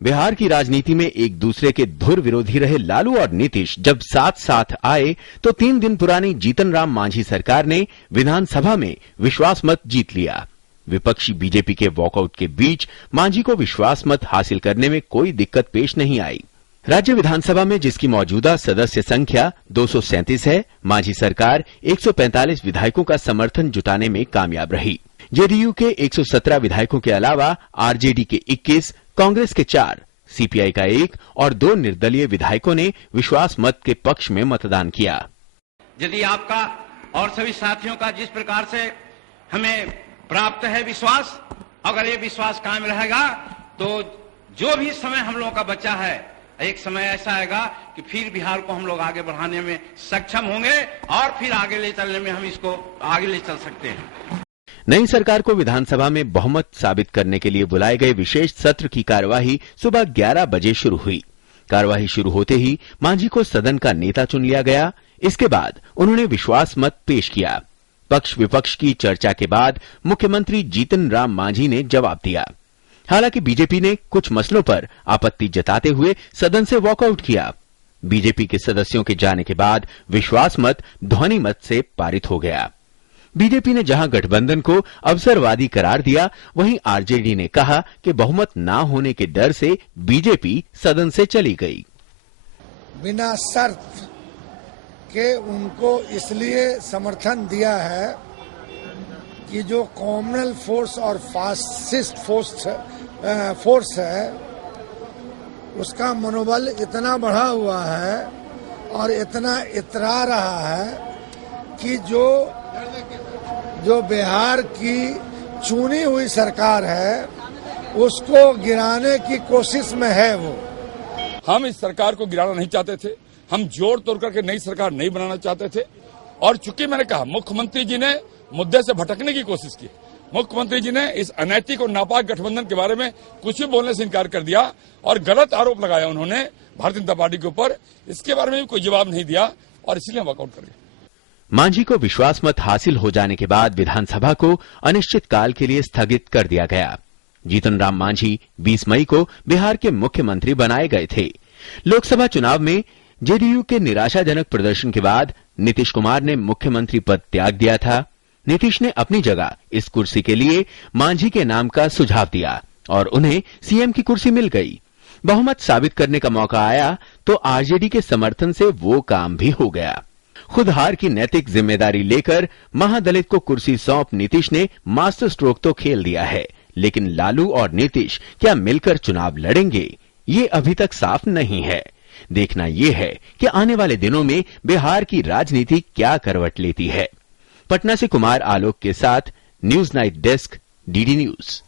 बिहार की राजनीति में एक दूसरे के धुर विरोधी रहे लालू और नीतीश जब साथ साथ आए तो 3 दिन पुरानी जीतन राम मांझी सरकार ने विधानसभा में विश्वास मत जीत लिया। विपक्षी बीजेपी के वॉकआउट के बीच मांझी को विश्वास मत हासिल करने में कोई दिक्कत पेश नहीं आई। राज्य विधानसभा में जिसकी मौजूदा सदस्य संख्या 237 है, मांझी सरकार 145 विधायकों का समर्थन जुटाने में कामयाब रही। जेडीयू के 117 विधायकों के अलावा आरजेडी के 21, कांग्रेस के 4, सीपीआई का 1 और 2 निर्दलीय विधायकों ने विश्वास मत के पक्ष में मतदान किया। यदि आपका और सभी साथियों का जिस प्रकार से हमें प्राप्त है विश्वास, अगर ये विश्वास कायम रहेगा तो जो भी समय हम लोगों का बचा है, एक समय ऐसा आएगा कि फिर बिहार को हम लोग आगे बढ़ाने में सक्षम होंगे और फिर आगे ले चलने में हम इसको आगे ले चल सकते हैं। नई सरकार को विधानसभा में बहुमत साबित करने के लिए बुलाए गए विशेष सत्र की कार्यवाही सुबह 11 बजे शुरू हुई। कार्यवाही शुरू होते ही मांझी को सदन का नेता चुन लिया गया। इसके बाद उन्होंने विश्वास मत पेश किया। पक्ष विपक्ष की चर्चा के बाद मुख्यमंत्री जीतन राम मांझी ने जवाब दिया। हालांकि बीजेपी ने कुछ मसलों पर आपत्ति जताते हुए सदन से वॉकआउट किया। बीजेपी के सदस्यों के जाने के बाद विश्वास मत ध्वनि मत से पारित हो गया। बीजेपी ने जहां गठबंधन को अवसरवादी करार दिया, वहीं आरजेडी ने कहा कि बहुमत ना होने के डर से बीजेपी सदन से चली गई। बिना शर्त के उनको इसलिए समर्थन दिया है कि जो कॉमनल फोर्स और फासिस्ट फोर्स है, उसका मनोबल इतना बढ़ा हुआ है और इतना इतरा रहा है कि जो बिहार की चुनी हुई सरकार है उसको गिराने की कोशिश में है। वो हम इस सरकार को गिराना नहीं चाहते थे, हम जोड़ तोड़ करके नई सरकार नहीं बनाना चाहते थे। और चूंकि मैंने कहा मुख्यमंत्री जी ने मुद्दे से भटकने की कोशिश की, मुख्यमंत्री जी ने इस अनैतिक और नापाक गठबंधन के बारे में कुछ भी बोलने से इनकार कर दिया और गलत आरोप लगाया उन्होंने भारतीय जनता पार्टी के ऊपर। इसके बारे में भी कोई जवाब नहीं दिया और इसलिए वॉकआउट कर गए। मांझी को विश्वास मत हासिल हो जाने के बाद विधानसभा को अनिश्चित काल के लिए स्थगित कर दिया गया। जीतन राम मांझी 20 मई को बिहार के मुख्यमंत्री बनाए गए थे। लोकसभा चुनाव में जेडीयू के निराशाजनक प्रदर्शन के बाद नीतीश कुमार ने मुख्यमंत्री पद त्याग दिया था। नीतीश ने अपनी जगह इस कुर्सी के लिए मांझी के नाम का सुझाव दिया और उन्हें सीएम की कुर्सी मिल गई। बहुमत साबित करने का मौका आया तो आरजेडी के समर्थन से वो काम भी हो गया। खुद हार की नैतिक जिम्मेदारी लेकर महादलित को कुर्सी सौंप नीतीश ने मास्टर स्ट्रोक तो खेल दिया है, लेकिन लालू और नीतीश क्या मिलकर चुनाव लड़ेंगे, ये अभी तक साफ नहीं है। देखना यह है कि आने वाले दिनों में बिहार की राजनीति क्या करवट लेती है। पटना से कुमार आलोक के साथ news night desk, DD news.